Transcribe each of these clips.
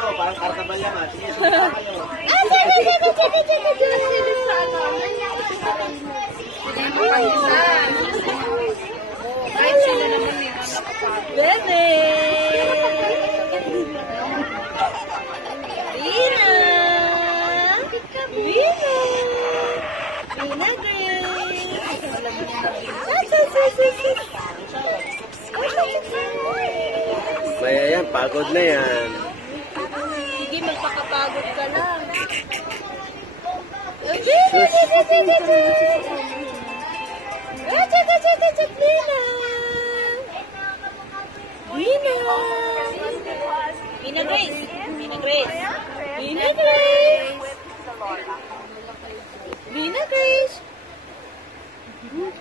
Diretso, parang karnaval lang ha. Sige, sumama kayo. Kahit sila naman may mga nakapagod. Bebe! Vina! Vina! Vina Grace! Maya yan, pagod na yan. Sige, magpakapagod ka lang. Vina! Vina Grace! Vina Grace! Vina Grace! Vina Grace! Tignan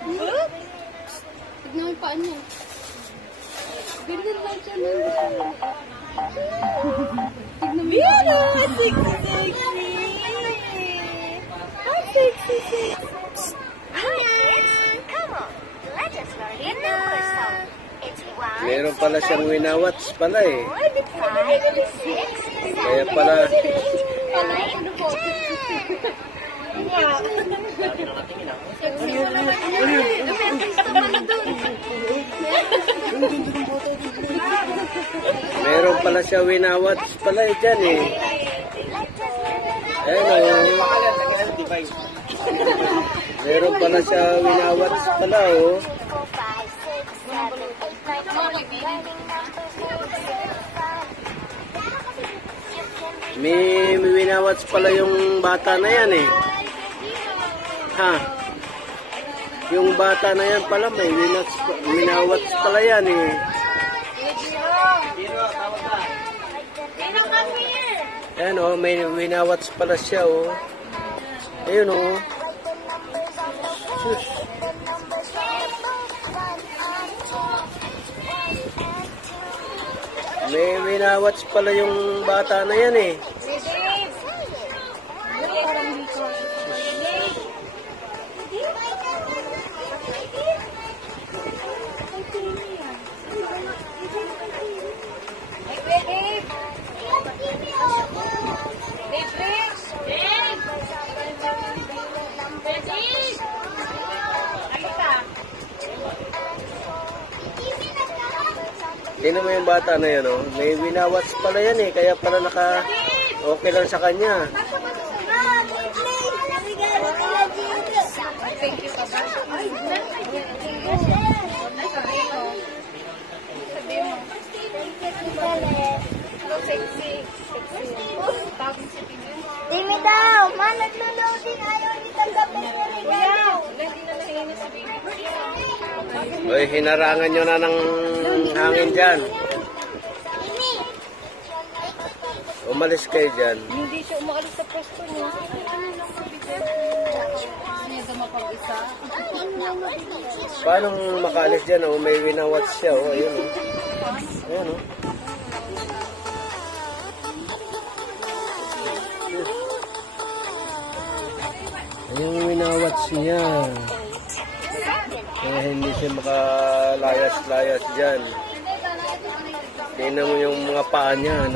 mo yung paan niya. Ganun lang siya nun. Vina! Sexy, sexy! Ang sexy, sexy! Meron pala siyang winawats pala eh. Kaya pala... Meron pala siya winawats pala eh dyan eh. Ayun o. Meron pala siya winawats pala oh. May winawats pala yung bata na yan eh. Ha? Yung bata na yan pala may winawats pala yan eh. Ayan o, may winawats pala siya o. Ayun o. Sus. May winawats pala yung bata na yan eh. Tingnan mo yung bata na yan, oh. May winawats pala yan eh. Kaya pala okay lang sa kanya. Thank you ka ba? Sexy. Dimi daw! Ma, naglulutin. Ayaw ni tanggapin na regalo. Uy, hinarangan nyo na ng hangin dyan. Umalis kayo dyan. Hindi siya umaalis sa pwesto niya. Niya dumapag-isa. Paano makaalis dyan? Oh? May winawats siya. Oh. Ayun, oh. Ayun, oh. Ayun yung winawats niya. Kaya hindi siya makalayas-layas dyan. Tingnan mo yung mga paa niya.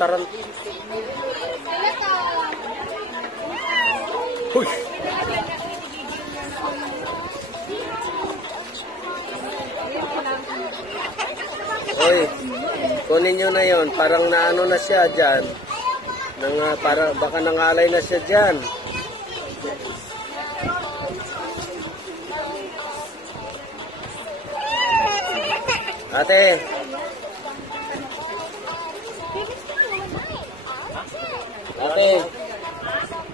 Tarant. Huy! Oy, kunin nyo na yon. Parang naano na siya dyan. Baka nangalay na siya dyan. Ate. Ate.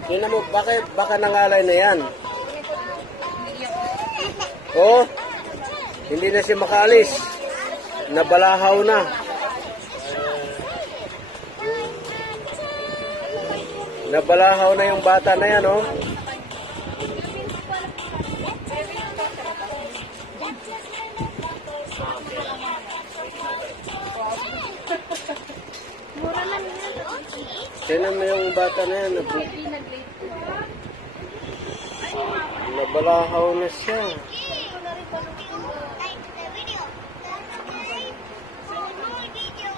Tingnan mo, baka nangalay na yan. Oh, hindi na siya makaalis. Nabalahaw na. Nabalahaw na yung bata na yan, oh. Tingnan mo yung bata na yan. Nabalahaw na siya.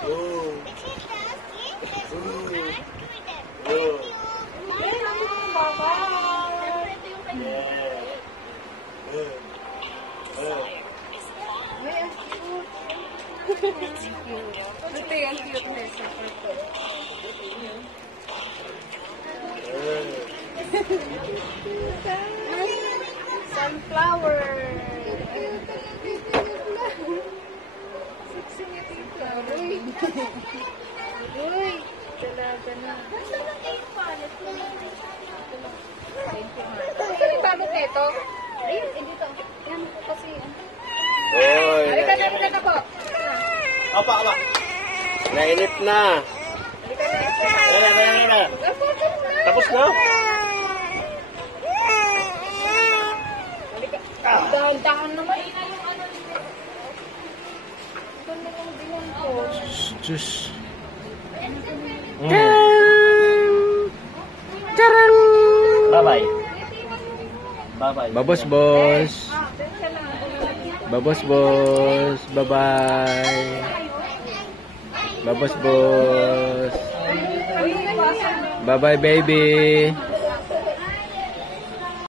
Oh. Ate, ang cute na isa. Sunflower. Uy, talaga na. Ito yung bago nito. Ayun, dito. Yan po kasi. Oy, Halika na po. apa. Nainip na. Wala. Tapos na? Dahan-dahan naman. Diyos. Bye-bye. Babos, boss. Babos, boss. Bye-bye. Babos, boss. Bye-bye, baby.